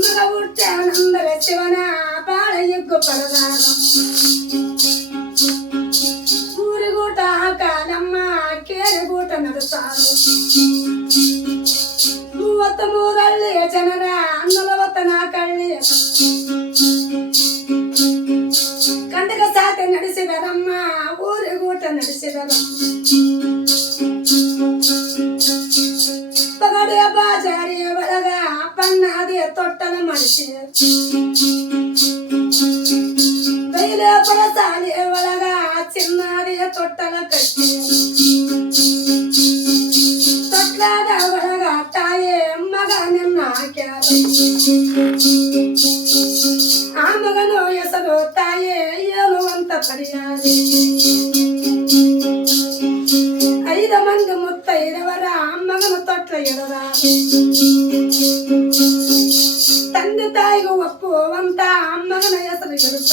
ಮಗ ಹುಟ್ಟ್ಯಾನಂದರೆ ಶಿವನ ಬಾಳ ಎಗ್ಗು ಪರದಾರ ಊರಿಗೂಟ ಹಾಕಾಲಮ್ಮ ಕೇರಿಗೂಟ ನಡೆಸಾರು 33 ಹಳ್ಳಿಯ ಜನರ 44 ಹಳ್ಳಿಯ ಕಂಡಕ ಸಾತೆ ನಡೆಸಿದರಮ್ಮ ಊರಿಗೂಟ ನಡೆಸಿದರ ಪಗಡೆಯ ಬಾಜಾರಿಯ ಒಳಗ ಪನ್ನಾದಿಯ ತೊಟ್ಟಲ ಮಾಡಿಸಿ ಬೈಲೆ ಪಡಸಾಲಿಯ ಒಳಗ ಚಿನ್ನಾದಿಯ ತೊಟ್ಟಲ ಕಟ್ಟಿ ತೊಟ್ಲಾದ ಒಳಗ ತಾಯೇ ಮಗನನ್ನ ಹಾಕ್ಯಾರ ಆ ಮಗನು ಹೆಸರು ತಾಯೇ ಏನು ಅಂತ ಪಡೆಯಾದೆ 5 ಮಂದಿ ಮುತ್ತೈದವರ ಮಗನ ತೊಟ್ಲ ಎಡದ ತಂದೆ ತಾಯಿಗೂ ಒಪ್ಪುವಂತ ಮಗನ ಹೆಸರು ಇಡುತ್ತ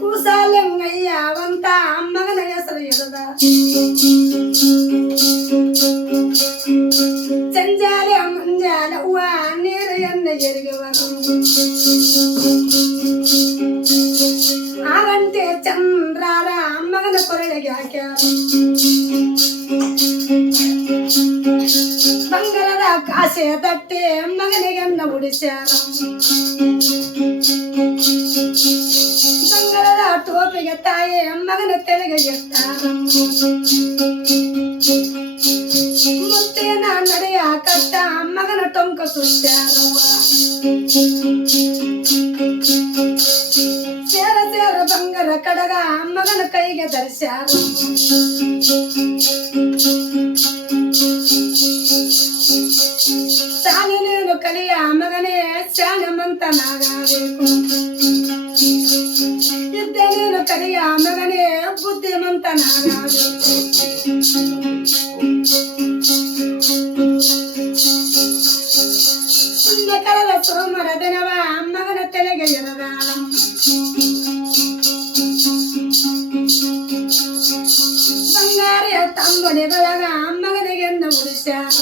ಕೂಸಾಲೆಂಗಯ್ಯವಂತ ಮಗನ ಹೆಸರು ಎಡದ ಚಂಜಾಲೆ ಮುಂಜಾಲೆ ಹೂವ ನೀರು ಎಣ್ಣೆ ಎರಿಗೆವರು 6 ಗಂಟೆ ಚಂದ್ರಾರ ಮಗನ ಕೊರಳಿಗೆ ಹಾಕ್ಯಾರ ಬಂಗಾರದ ಕಾಸೆ ತಟ್ಟೆ ಮಗನಿಗೆನ್ನ ಉಡಿಸ್ಯಾರ ಬಂಗಾರದ ಟೋಪಿಗೆ ತಾಯಿ ಮಗನ ತೆಲೆಗೆ ಎತ್ತಾರ ಮುತ್ತೇನ ನಡೆಯ ಕಟ್ಟ ಮಗನ ಟೊಂಕ ಸುತ್ತಾರವ್ವ ಸೇರ ಸೇರ ಬಂಗಾರ ಕಡಗ ಮಗನ ಕೈಗೆ ಧರಿಸ್ಯಾರ ಶಾಲೆ ನೀನು ಕಲಿಯ ಮಗನೇ ಶಾಣಮಂತನಾಗಬೇಕು ವಿದ್ಯೆ ನೀನು ಕಲಿಯ ಮಗನೇ ಬುದ್ಧಿಮಂತನಾಗಬೇಕು ಪುಣ್ಯಕರದ ಸೋಮರ ದಿನವ ಮಗನ ತಲೆಗೆ ಎರದಾಳ ಬಂಗಾರಿಯ ತಂಬಡಿ ಬೆಳಗ ಮಗನಿಗೆಂದು ಉಳಿಸ್ಯಾರ